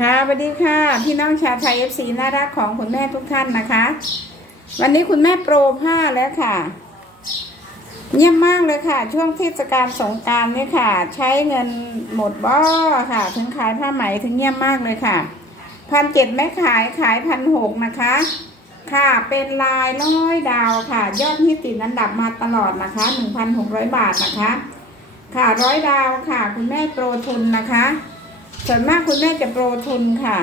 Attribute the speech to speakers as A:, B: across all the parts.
A: ค่ะสวัสดีค่ะ พี่น้องชาวไทยเอฟซีน่ารักของคุณแม่ทุกท่านนะคะ วันนี้คุณแม่โปรผ้าแล้วค่ะ เยี่ยมมากเลยค่ะ ช่วงเทศกาลสงกรารนี่ค่ะ ใช้เงินหมดบ่อค่ะ ถึงขายผ้าไหมถึงเยี่ยมมากเลยค่ะพันเจ็ดไม่ขายขายพันหกนะคะ ค่ะเป็นลายร้อยดาวค่ะ ยอดฮิตติดอันดับมาตลอดนะคะหนึ่งพันหกร้อยบาทนะคะ ค่ะร้อยดาวค่ะ คุณแม่โปรทุนนะคะ ส่วนมากคุณแม่จะโปรทุนค่ะ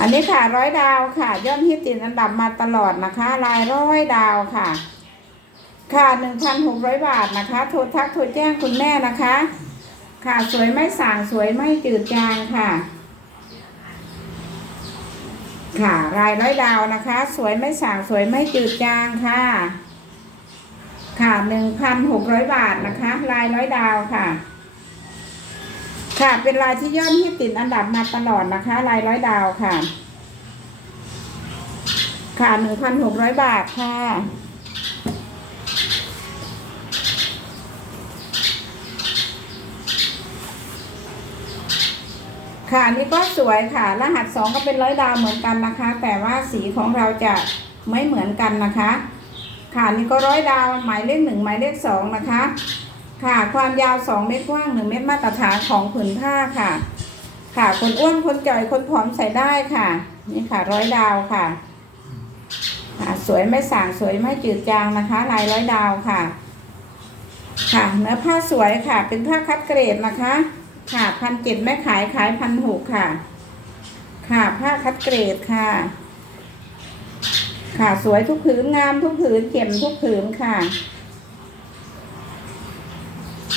A: อันนี้ค่ะร้อยดาวค่ะ ยอดฮิตติดอันดับมาตลอดนะคะลายร้อยดาวค่ะ ค่ะหนึ่งพันหกร้อยบาทนะคะ โทรทักโทรแจ้งคุณแม่นะคะ ค่ะสวยไม่สางสวยไม่จืดจางค่ะ ค่ะลายร้อยดาวนะคะ สวยไม่สางสวยไม่จืดจางค่ะ ค่ะหนึ่งพันหกร้อยบาทนะคะ ลายร้อยดาวค่ะ ค่ะ เป็นลายที่ยอดฮิตติดอันดับมาตลอดนะคะ ลายร้อยดาวค่ะ ค่ะหนึ่งพันหกร้อยบาทค่ะค่ะนี่ก็สวยค่ะ รหัสสองก็เป็นร้อยดาวเหมือนกันนะคะ แต่ว่าสีของเราจะไม่เหมือนกันนะคะ ค่ะนี่ก็ร้อยดาวหมายเลขหนึ่งหมายเลขสองนะคะ ค่ะ ความยาวสองเมตรกว้างหนึ่งเมตรมาตรฐานของผืนผ้าค่ะ ค่ะคนอ้วนคนจ่อยคนผอมใส่ได้ค่ะ นี่ค่ะ ร้อยดาวค่ะค่ะ สวยไม่สางสวยไม่จืดจางนะคะ ลายร้อยดาวค่ะ ค่ะ เนื้อผ้าสวยค่ะ เป็นผ้าคัดเกรดนะคะ ค่ะพันเจ็ดไม่ขายขายพันหกค่ะ ค่ะผ้าคัดเกรดค่ะ ค่ะสวยทุกผืนงามทุกผืนเข็มทุกผืนค่ะ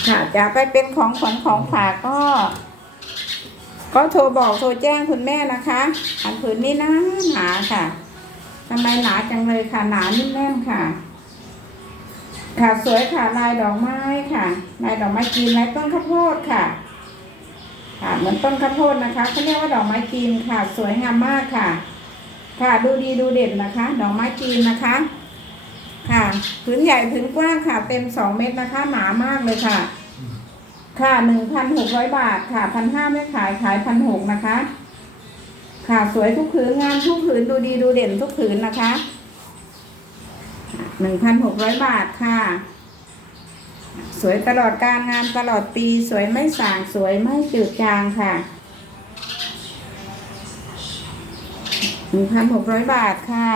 A: ค่ะจะไปเป็นของขวัญของฝากก็ ก็โทรบอกโทรแจ้งคุณแม่นะคะ อันผืนนี้หนาหนาค่ะทำไมหนาจังเลยค่ะ หนานิ่มแน่นค่ะ ค่ะสวยค่ะลายดอกไม้ค่ะลายดอกไม้จีนลายต้นข้าวโพดค่ะ ค่ะเหมือนต้นข้าวโพดนะคะเขาเรียกว่าดอกไม้จีนค่ะ สวยงามมากค่ะ ค่ะดูดีดูเด่นนะคะ ดอกไม้จีนนะคะค่ะผืนใหญ่ผืนกว้างค่ะ เต็มสองเมตรนะคะ หนามากเลยค่ะ ค่ะหนึ่งพันหกร้อยบาทค่ะพันห้าไม่ขายขายพันหกนะคะ ค่ะสวยทุกผืนงามทุกผืนดูดีดูเด่นทุกผืนนะคะหนึ่งพันหกร้อยบาทค่ะ สวยตลอดการงานตลอดปี สวยไม่สางสวยไม่จืดจางค่ะหนึ่งพันหกร้อยบาทค่ะ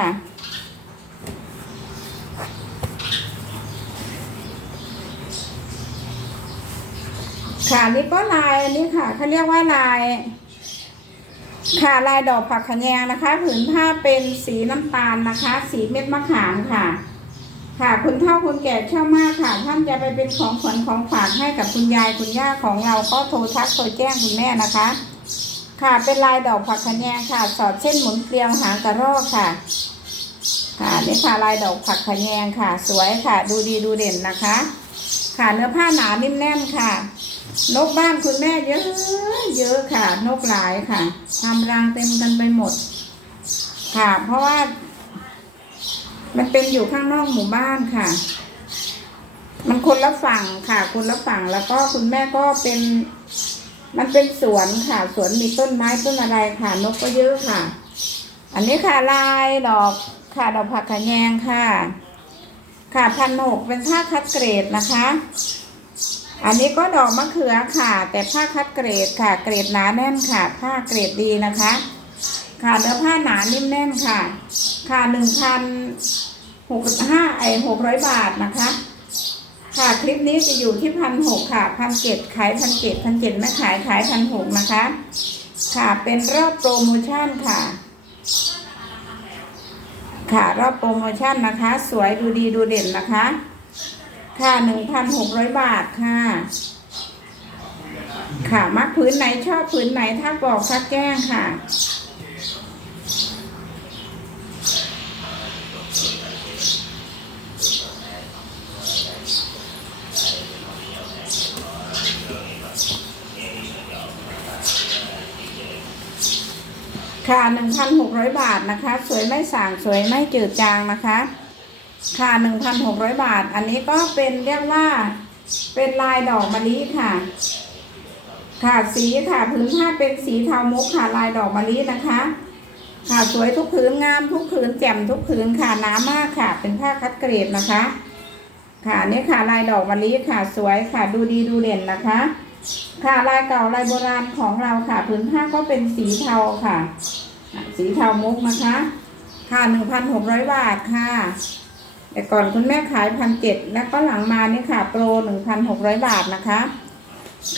A: ค่ะนี่ก็ลายอันนี้ค่ะเขาเรียกว่าลาย ค่ะลายดอกผักขะแยงนะคะ ผืนผ้าเป็นสีน้ำตาลนะคะ สีเม็ดมะขามค่ะ ค่ะ คุณเฒ่าคุณแก่ชอบมากค่ะ ท่านจะไปเป็นของขวัญของฝากให้กับคุณยายคุณย่าของเราก็โทรทักโทรแจ้งคุณแม่นะคะ ค่ะเป็นลายดอกผักขะแยงค่ะ สอดเส้นหมุนเกลียวหางกระรอกค่ะค่ะนี่ค่ะลายดอกผักขะแยงค่ะ สวยค่ะ ดูดีดูเด่นนะคะ ค่ะเนื้อผ้าหนานิ่มแน่นค่ะ นกบ้านคุณแม่เยอะเยอะค่ะ นกหลายค่ะทำรังเต็มกันไปหมด ค่ะ เพราะว่า มันเป็นอยู่ข้างนอกหมู่บ้านค่ะ มันคนละฝั่งค่ะ คนละฝั่งแล้วก็คุณแม่ก็เป็น มันเป็นสวนค่ะ สวนมีต้นไม้ต้นอะไรค่ะ นกก็เยอะค่ะ อันนี้ค่ะลายดอกค่ะดอกผักขะแยงค่ะ ค่ะพันหกเป็นผ้าคัดเกรดนะคะ อันนี้ก็ดอกมะเขือค่ะ แต่ผ้าคัดเกรดค่ะ เกรดหนาแน่นค่ะ ผ้าเกรดดีนะคะ ค่ะเนื้อผ้าหนานิ่มแน่นค่ะ ค่ะหนึ่งพันหกห้าไอหกร้อยบาทนะคะ ค่ะคลิปนี้จะอยู่ที่พันหกค่ะพันเจ็ดขายพันเจ็ดพันเจ็ดไม่ขายขายพันหกนะคะ ค่ะเป็นรอบโปรโมชั่นค่ะค่ะรอบโปรโมชั่นนะคะ สวยดูดีดูเด่นนะคะ ค่ะหนึ่งพันหกร้อยบาทค่ะ ค่ะมักพื้นไหนชอบพื้นไหนถ้าบอกทักแจ้งค่ะค่ะหนึ่งพันหกร้อยบาทนะคะ สวยไม่ส่างสวยไม่จืดจางนะคะ ค่ะหนึ่งพันหกร้อยบาท อันนี้ก็เป็นเรียกว่าเป็นลายดอกมะลิค่ะ ค่ะสีค่ะพื้นผ้าเป็นสีเทามุกค่ะลายดอกมะลินะคะ ค่ะสวยทุกผืนงามทุกผืนแจ่มทุกผืนค่ะหนามากค่ะ เป็นผ้าคัดเกรดนะคะ ค่ะนี่ค่ะลายดอกมะลิค่ะสวยค่ะดูดีดูเด่นนะคะ ค่ะลายเก่าลายโบราณของเราค่ะผืนผ้าก็เป็นสีเทาค่ะ สีเทามุกนะคะ ค่ะหนึ่งพันหกร้อยบาทค่ะ แต่ก่อนคุณแม่ขายพันเจ็ดแล้วก็หลังมานี่ค่ะ โปรหนึ่งพันหกร้อยบาทนะคะ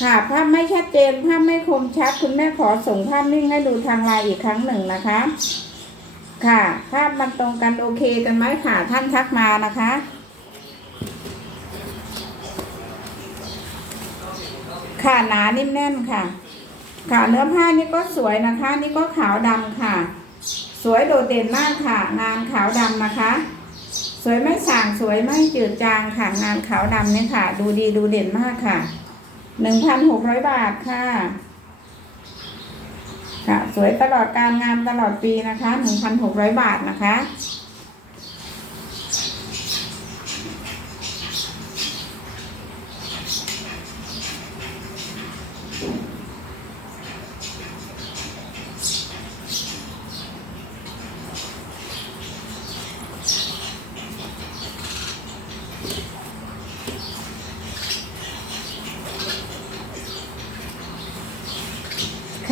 A: ค่ะภาพไม่ชัดเจนภาพไม่คมชัด คุณแม่ขอส่งภาพนิ่งให้ดูทางไลน์อีกครั้งหนึ่งนะคะ ค่ะ ภาพมันตรงกันโอเคกันไหมค่ะท่านทักมานะคะค่ะหนานิ่มแน่นค่ะ ค่ะเนื้อผ้านี่ก็สวยนะคะ นี่ก็ขาวดำค่ะ สวยโดดเด่นมากค่ะ งานขาวดำนะคะ สวยไม่สางสวยไม่จืดจางค่ะงานขาวดำเนี่ยค่ะ ดูดีดูเด่นมากค่ะหนึ่งพันหกร้อยบาทค่ะ ค่ะ สวยตลอดการงานตลอดปีนะคะหนึ่งพันหกร้อยบาทนะคะ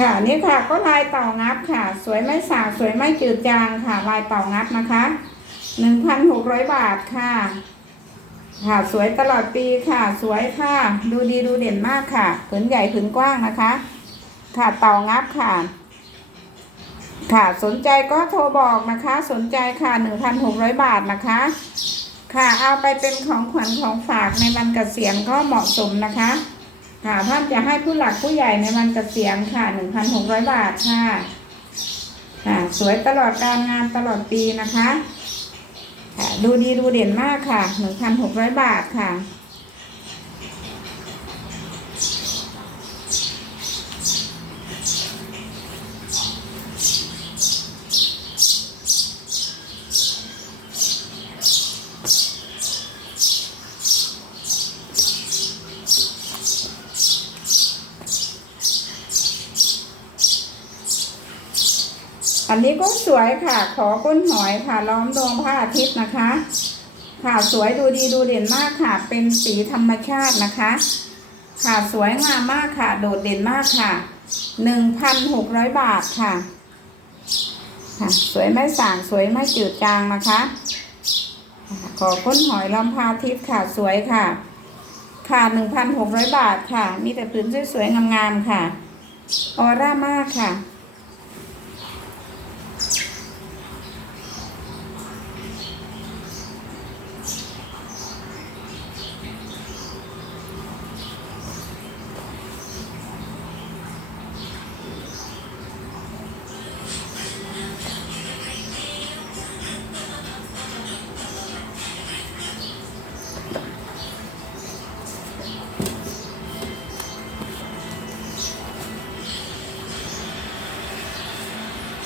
A: ค่ะนี่ค่ะก็ลายเต่างับค่ะ สวยไม่สากสวยไม่จืดจางค่ะ ลายเต่างับนะคะหนึ่งพันหกร้อยบาทค่ะ ค่ะสวยตลอดปีค่ะ สวยค่ะ ดูดีดูเด่นมากค่ะผืนใหญ่ผืนกว้างนะคะ ค่ะเต่างับค่ะ ค่ะสนใจก็โทรบอกนะคะ สนใจค่ะหนึ่งพันหกร้อยบาทนะคะ ค่ะเอาไปเป็นของขวัญของฝากในวันเกษียณก็เหมาะสมนะคะ ค่ะท่านจะให้ผู้หลักผู้ใหญ่ในวันเกษียณค่ะหนึ่งพันหกร้อยบาทค่ะค่ะสวยตลอดการงานตลอดปีนะคะ ค่ะ ดูดีดูเด่นมากค่ะหนึ่งพันหกร้อยบาทค่ะ อันนี้ก็สวยค่ะ ขอก้นหอยค่ะ ล้อมดวงพระอาทิตย์นะคะ ค่ะสวยดูดีดูเด่นมากค่ะ เป็นสีธรรมชาตินะคะ ค่ะสวยงามมากค่ะ โดดเด่นมากค่ะหนึ่งพันหกร้อยบาทค่ะ ค่ะ สวยไม่สางสวยไม่จืดจางนะคะค่ะขอก้นหอยล้อมพระอาทิตย์ค่ะสวยค่ะ ค่ะหนึ่งพันหกร้อยบาทค่ะ มีแต่พื้นสวยๆงามๆค่ะ ออร่ามากค่ะ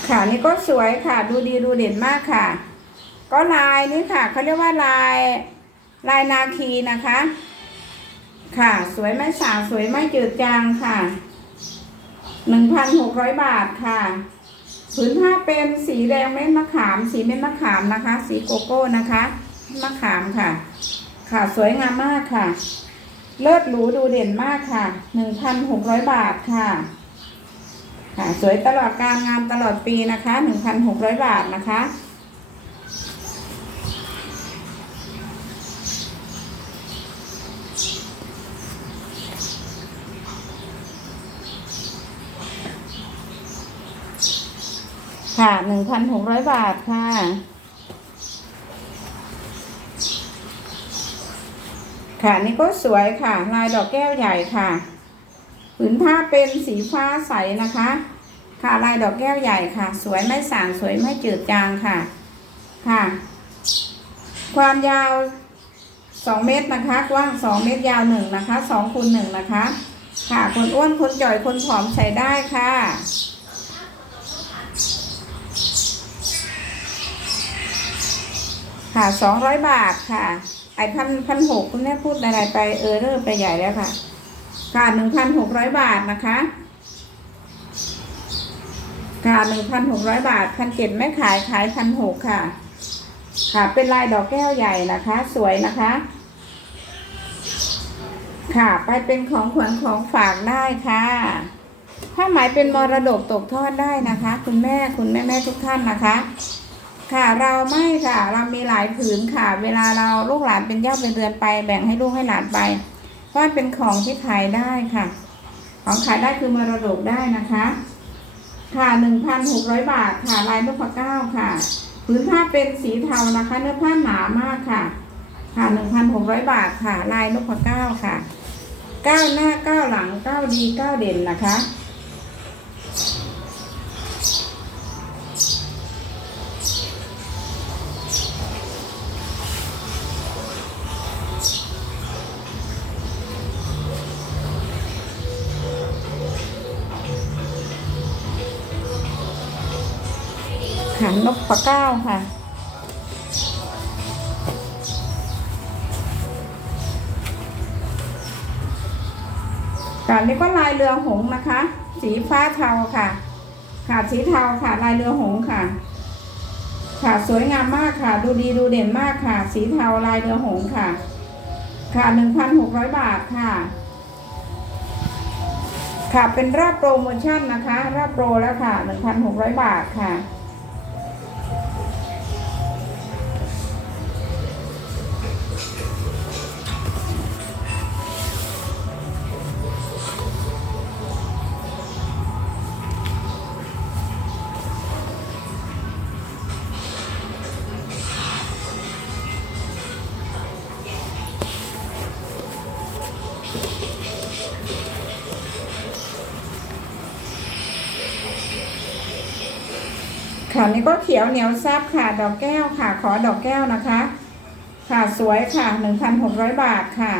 A: ค่ะนี่ก็สวยค่ะ ดูดีดูเด่นมากค่ะ ก็ลายนี่ค่ะเขาเรียกว่าลายลายนาคีนะคะ ค่ะ สวยไม่สาสวยไม่จืดจางค่ะหนึ่งพันหกร้อยบาทค่ะผืนผ้าเป็นสีแดงเม็ดมะขาม สีเม็ดมะขามนะคะ สีโกโก้นะคะมะขามค่ะ ค่ะสวยงามมากค่ะ เลิศหรูดูเด่นมากค่ะหนึ่งพันหกร้อยบาทค่ะ ค่ะสวยตลอดการงานตลอดปีนะคะหนึ่งพันหกร้อยบาทนะคะ ค่ะหนึ่งพันหกร้อยบาทค่ะ ค่ะนี่ก็สวยค่ะ ลายดอกแก้วใหญ่ค่ะ ผืนผ้าเป็นสีฟ้าใสนะคะ ค่ะลายดอกแก้วใหญ่ค่ะ สวยไม่สางสวยไม่จืดจางค่ะ ค่ะ ความยาวสองเมตรนะคะ กว้างสองเมตรยาวหนึ่งนะคะสองคูณหนึ่งนะคะ ค่ะ คนอ้วนคนจ่อยคนผอมใส่ได้ค่ะค่ะสองร้อยบาทค่ะ ไอพันพันหกคุณแม่พูดอะไรไปเออเริ่มไปใหญ่แล้วค่ะ ค่ะหนึ่งพันหกร้อยบาทนะคะค่ะหนึ่งพันหกร้อยบาทพันเจ็ดไม่ขายขายพันหกค่ะ ค่ะ เป็นลายดอกแก้วใหญ่นะคะ สวยนะคะ ค่ะไปเป็นของขวัญของฝากได้ค่ะถ้าหมายเป็นมรดกตกทอดได้นะคะ คุณแม่คุณแม่แม่ทุกท่านนะคะ ค่ะเราไม่ค่ะ เรามีหลายผืนค่ะ เวลาเราลูกหลานเป็นย่าเป็นเรือนไป แบ่งให้ลูกให้หลานไป ก็เป็นของที่ขายได้ค่ะ ของขายได้คือมรดกได้นะคะ ค่ะหนึ่งพันหกร้อยบาทค่ะลายนพเก้าค่ะผืนผ้าเป็นสีเทานะคะ เนื้อผ้าหนามากค่ะ ค่ะหนึ่งพันหกร้อยบาทค่ะ ลายนพเก้าค่ะเก้าหน้าเก้าหลังเก้าดีเก้าเด่นนะคะ ค่ะนกปะเก้าค่ะค่ะนี่ก็ลายเรือหงนะคะ สีฟ้าเทาค่ะค่ะสีเทาค่ะ ลายเรือหงค่ะ ค่ะสวยงามมากค่ะ ดูดีดูเด่นมากค่ะ สีเทาลายเรือหงค่ะ ค่ะหนึ่งพันหกร้อยบาทค่ะค่ะ เป็นรอบโปรโมชั่นนะคะรอบโปรแล้วค่ะหนึ่งพันหกร้อยบาทค่ะ ค่ะนี่ก็เขียวเหนียวแซบค่ะ ดอกแก้วค่ะ ขอดอกแก้วนะคะ ค่ะสวยค่ะหนึ่งพันหกร้อยบาทค่ะ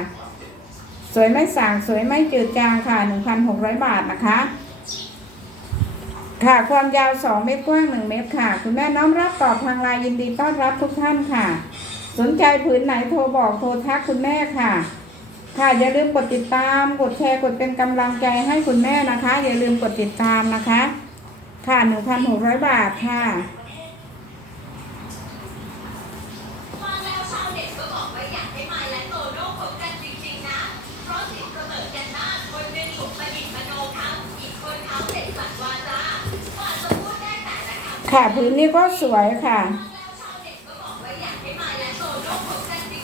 A: สวยไม่สางสวยไม่จืดจางค่ะหนึ่งพันหกร้อยบาทนะคะ ค่ะความยาวสองเมตรกว้างหนึ่งเมตรค่ะ คุณแม่น้อมรับตอบทางไลน์ยินดีต้อนรับทุกท่านค่ะ สนใจผืนไหนโทรบอกโทรทักคุณแม่ค่ะค่ะอย่าลืมกดติดตาม กดแชร์ กดเป็นกำลังใจให้คุณแม่นะคะ อย่าลืมกดติดตามนะคะ ค่ะหนึ่งพันหกร้อยบาทค่ะ
B: ค่ะพื้
A: นนี้ก็สวยค่ะ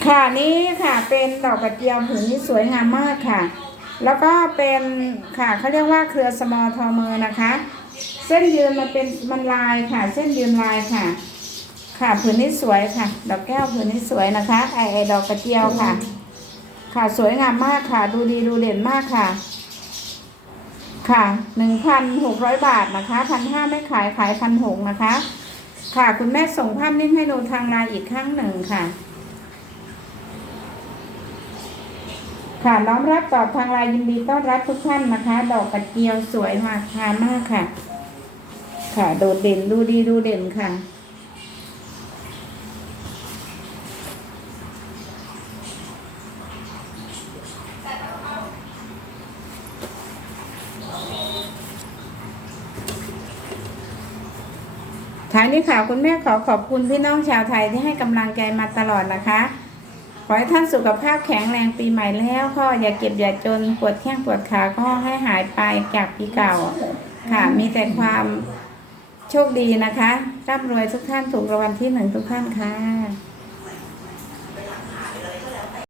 A: ค่ะนี้ค่ะเป็นดอกกระเจียวผืนนี้สวยงามมากค่ะ แล้วก็เป็นค่ะเขาเรียกว่าเครือสมอทอมือนะคะ เส้นยืนมันเป็นมันลายค่ะ เส้นยืนลายค่ะ ค่ะผืนนี้สวยค่ะ ดอกแก้วผืนนี้สวยนะคะไอไอดอกกระเจียวค่ะ ค่ะสวยงามมากค่ะ ดูดีดูเด่นมากค่ะ ค่ะหนึ่งพันหกร้อยบาทนะคะพันห้าไม่ขายขายพันหกนะคะ ค่ะคุณแม่ส่งภาพนิ่งให้ดูทางไลน์อีกครั้งหนึ่งค่ะค่ะน้อมรับตอบทางไลน์ยินดีต้อนรับทุกท่านนะคะ ดอกกระเจียวสวยมากทานมากค่ะ ค่ะ โดดเด่นดูดีดูเด่นค่ะ ท้ายนี้ค่ะ คุณแม่ขอขอบคุณพี่น้องชาวไทยที่ให้กำลังใจมาตลอดนะคะขอให้ท่านสุขภาพแข็งแรงปีใหม่แล้วก็อย่าเก็บอย่าจนปวดแข้งปวดขาก็ให้หายไปจากปีเก่า ค่ะ มีแต่ความ โชคดีนะคะร่ำรวยทุกท่านถูกรางวัลที่หนึ่งทุกท่านค่ะ